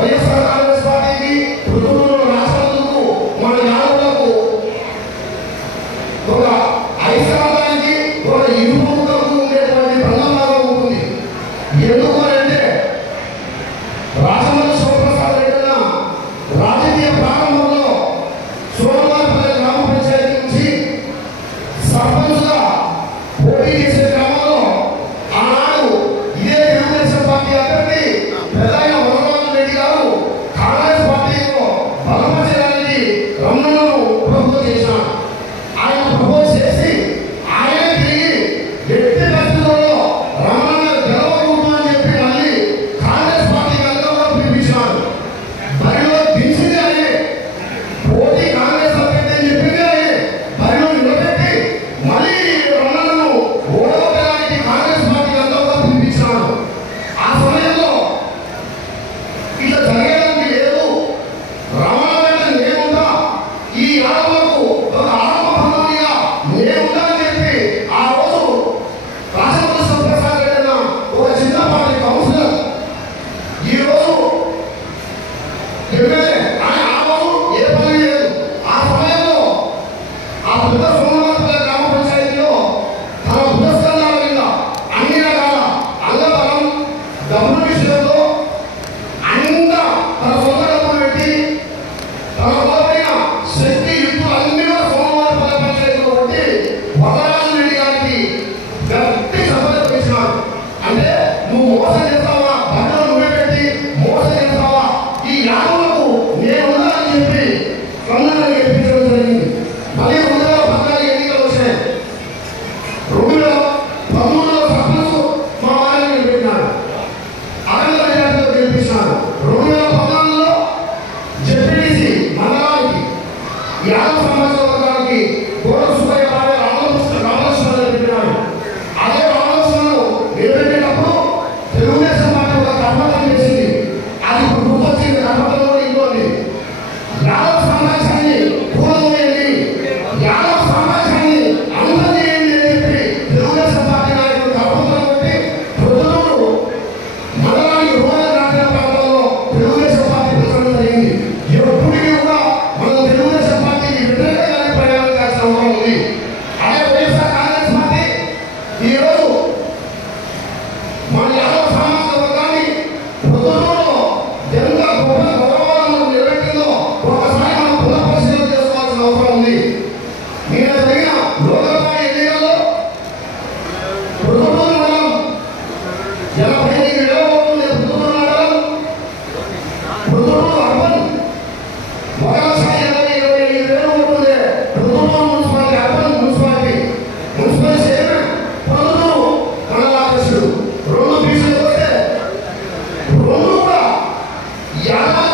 వైఎస్ఆర్ కాంగ్రెస్ పార్టీకి పుత్తూరులో రాష్ట్రాలకు మన యాదవులకు ఒక ఐక్యమతానికి ఒక ఇరుముఖకు ఉండేటువంటి బంధంలాగా ఉంటుంది. ఎందుకు అంటే రాజమల్లి శివప్రసాద్ రెడ్డి రాజకీయ ప్రారంభంలో సోమవారపల్లి గ్రామ పంచాయతీ నుంచి సర్పంచ్గా పోటీ చేసే క్రమంలో ఆనాడు ఇదే తెలుగుదేశం పార్టీ అభ్యర్థి పెద్దయిన వరరాజు రెడ్డి గారు కాంగ్రెస్ పార్టీలో బలపరచడానికి రమణను ప్రపోజ్ చేశారు. ఆయన ప్రపోజ్ చేసి ఆయనే తిరిగి ఎట్టి పరిస్థితుల్లో రమణ గెలవకూడదు అని చెప్పి మళ్ళీ కాంగ్రెస్ పార్టీకి అందరూ పిలిపించారు. బరిలో దించింది అని పోటీ కాంగ్రెస్ అభ్యర్థి అని చెప్పింది అని బరిలో నిలబెట్టి మళ్ళీ రమణను ఓడగొట్టడానికి కాంగ్రెస్ పార్టీకి అందరూ పిలిపించారు. ఆ సమయంలో ఇట్లా జరిగేదానికి లేదు, రమణ వెంట నేనుందా, ఈ యాదవులకు ఒక ఆరంభ బంధానిగా నేనుందా అని చెప్పి ఆ రోజు రాజమల్లి శివప్రసాద్ రెడ్డి ఒక చిన్నపాటి కౌన్సిలర్ ఈ రోజు ఎమ్మెల్యే ఆయన ఆ రోజు ఏ పని లేదు. ఆ సమయంలో ఆ పెద్ద సోమవారపల్లి గ్రామ పంచాయతీలో తన పురస్కారాల మీద అన్ని రకాల అంగబలం డబ్బుల విషయంలో అంత తన సొంత డబ్బులు పెట్టి తన బలమైన శక్తి యుక్తులు అన్ని కూడా సోమవారపల్లి పంచాయతీలో పెట్టి వరరాజు రెడ్డి గారికి గట్టి సభలు ఇచ్చినారు. అంటే నువ్వు మోసం చేస్తావా, భద్రం నువ్వే పెట్టి మోసం చేస్తావా, ఈ యాదవులకు నేనున్నా అని చెప్పి కన్నడని గెలిపించడం జరిగింది. మళ్ళీ 2014 ఎన్నికలు వచ్చాయి. 2013లో సర్పంచ్ మా వారిని నిలబెట్టినారు, అఖండ మెజార్టీతో గెలిపించినారు. 2014లో జెడ్పీటీసీ మండలానికి యాదవ సమాజ వర్గానికి కోట సుబ్బయ్య భార్య రామలక్ష్మణ్ నిలబెట్టినారు. అదే రామలక్ష్మణ్ నిలబెట్టేటప్పుడు తెలుగుదేశం పార్టీ ఒక కర్మతం చేసింది. అది ఇప్పుడు గుర్తొచ్చింది, కర్మతంలో ఇంకోటి యాదవ సమాజాన్ని కూలదోయండి, యాదవ సమాజాన్ని అంతం చేయండి అని చెప్పి తెలుగుదేశం పార్టీ నాయకులు కర్మతం కొట్టి ప్రజలు మండలానికి రూరల్ గ్రామీణ ప్రాంతాల్లో తెలుగుదేశం పార్టీ ప్రచారం జరిగింది. ఎప్పటికీ కూడా మనం తెలుగుదేశం పార్టీకి వ్యతిరేకంగానే ప్రయాణం చేసిన అవసరం ఉంది. అదే వైఎస్ఆర్ కాంగ్రెస్ పార్టీ ఈరోజు మన యాదవ సమాజ వర్గాన్ని ప్రజల్లో ఎంత గొప్ప గౌరవాలను నిలబెట్టిందో ఒకసారి మనం పునఃపరిశీలన చేసుకోవాల్సిన అవసరం ఉంది. నిన్న జరిగిన లోకసభ ఎన్నికల్లో పుత్తూరు మండలం 85,000 ఓట్లు పుత్తూరు మండలం, పుత్తూరు అర్బన్ 1,25,000 ఓట్లు Puttur municipality, urban municipality municipal chairman Puttur మండలాధ్యక్షుడు 2 బీసీలు వస్తే 2 కూడా యాదవ